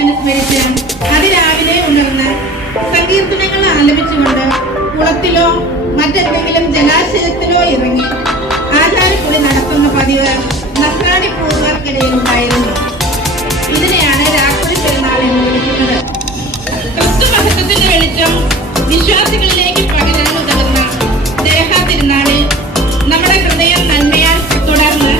അനുസ്മരിച്ച് അതിരാവിലെ ഉണർന്ന് സങ്കീർത്തനങ്ങൾ ആലപിച്ചുകൊണ്ട് കുളത്തിലോ മറ്റെന്തെങ്കിലും ജലാശയത്തിലോ ഇറങ്ങി ആചാരക്കുടി നടത്തുന്ന പതിവ് നസ്രാണി പൂർവ്വർക്കിടയിൽ ഉണ്ടായിരുന്നു. ഇതിനെയാണ് രാത്രി പെരുന്നാൾ എന്ന് വിളിക്കുന്നത്. ക്രിസ്തുമഹത്വത്തിന്റെ വെളിച്ചം വിശ്വാസികളിലേക്ക് പകരാൻ ഉതകുന്ന ദേഹ തിരുനാളിൽ നമ്മുടെ ഹൃദയം നന്മയാൽ തുടർന്ന്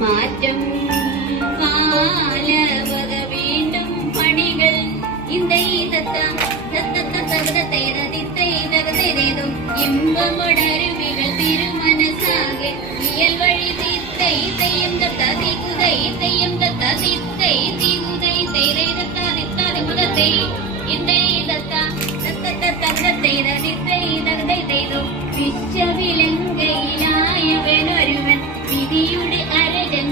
മാറ്റം കാലവക വീണ്ടും പണികൾ ഇമ്പമടരുവികൾ തിരുമനസാകെ ഇയൽ വഴി തിത്തൈ തെയ്യം തത്തതി കുതൈ തെയ്യം തത്തതി തൈ തികുതൈ തൈരൈ തത്താതിത്താതി മുതത്തൈ ഇന്തൈ തത്ത തത്തത്തത്തത്തൈ തതിത്തൈ തകതൈ തൈതോ വിശ്വവിലങ്കയിലായവനൊരുവൻ വിധിയുടെ അരജൻ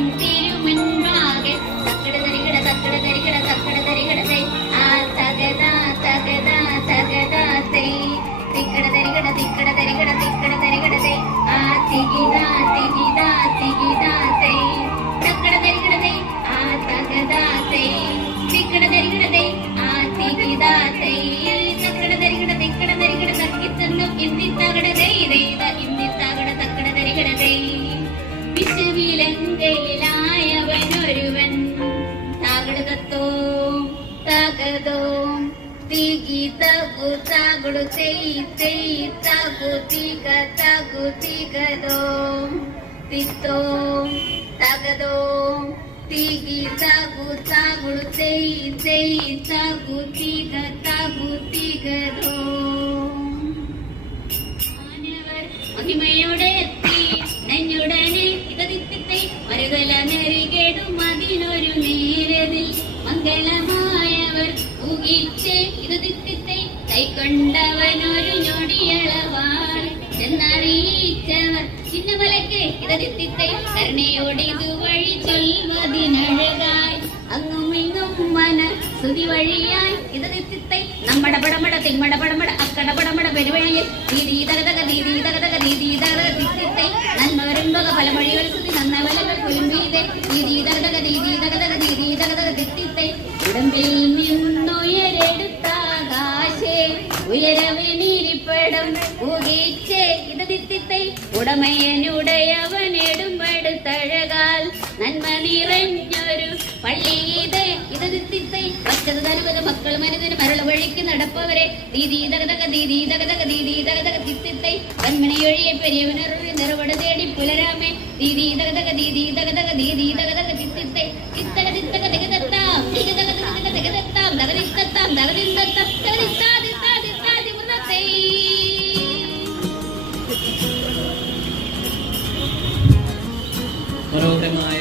വിലങ്കയിലായവനൊരുവൻ താകടതത്തോ താകതോ തീകി തകു താകുടു തെയ് തെയ് തകു തീക തകു തീകതോ തിത്തോ തകതോ തീകി തകു താകുടു തെയ് തെയ് തകു തീക തകു തീകതോ മഹിമയോടെ എത്തി നെഞ്ഞുടനെ ഇതതിത്തെ മരുകല നെറികേടും അതിനൊരു നേരതിൽ മംഗളമായവർ ഊകിച്ച് ഇതതിത്തെ കൈക്കൊണ്ടവനൊരു ഞൊടിയളവാൾ എന്നറിയിച്ചവർ ചിന്നമലക്ക് ഇതതിത്തെ കരുണയോട് ഇതുവഴി ചൊൽവതിനഴകായി അങ്ങുമിങ്ങും മന സ്തുതി വഴിയായി ഇതതിത്തെ നമ്മട പടമട തിമ്മട പടമട അക്കട പടമട പെരുവഴിയിൽ ദീദീതകതക ദീദീതകതക ദീദീതകതക തിത്തിത്തെ നന്മ വരുമ്പക പല വഴികൾ സ്തുതി നന്നവലകൾ കുലുമ്പീതെ ദീദീതകതക ദീദീതകതക ദീദീതകതക തിത്തിത്തെ ഉടമ്പിൽ നിന്നുയരെടുത്താകാശേ ഉയരവനിരിപ്പടം ഊകിച്ചേ ഇതതിത്തെ ഉടമയനുടയവനെടുമ്പടുത്തഴകാൽ നന്മ നിറഞ്ഞൊരു പള്ളിയിത് ഇതതിത്തെ പച്ചത് തരുവത് മക്കൾ മരുന്നിന് മരള വഴിക്ക് നടപ്പവരെ ദീദീതകതക ദീദീതകതക ദീദീതകതക തിത്തിത്തെ കൺമണിയൊഴിയെ പെരിയവനറി നിറവട തേടി പുലരാമേ ദീദീതകതക ദീദീതകതക ദീദീതകതക തിത്തിത്തെ ഇത്തക തിത്തക തികതത്താം തികതക തികതത്താം തകതിത്തത്താം തകതിത്തത്താം തകതിത്താതിത്താതിത്താതി മുന്നത്തെ മനോഹരമായ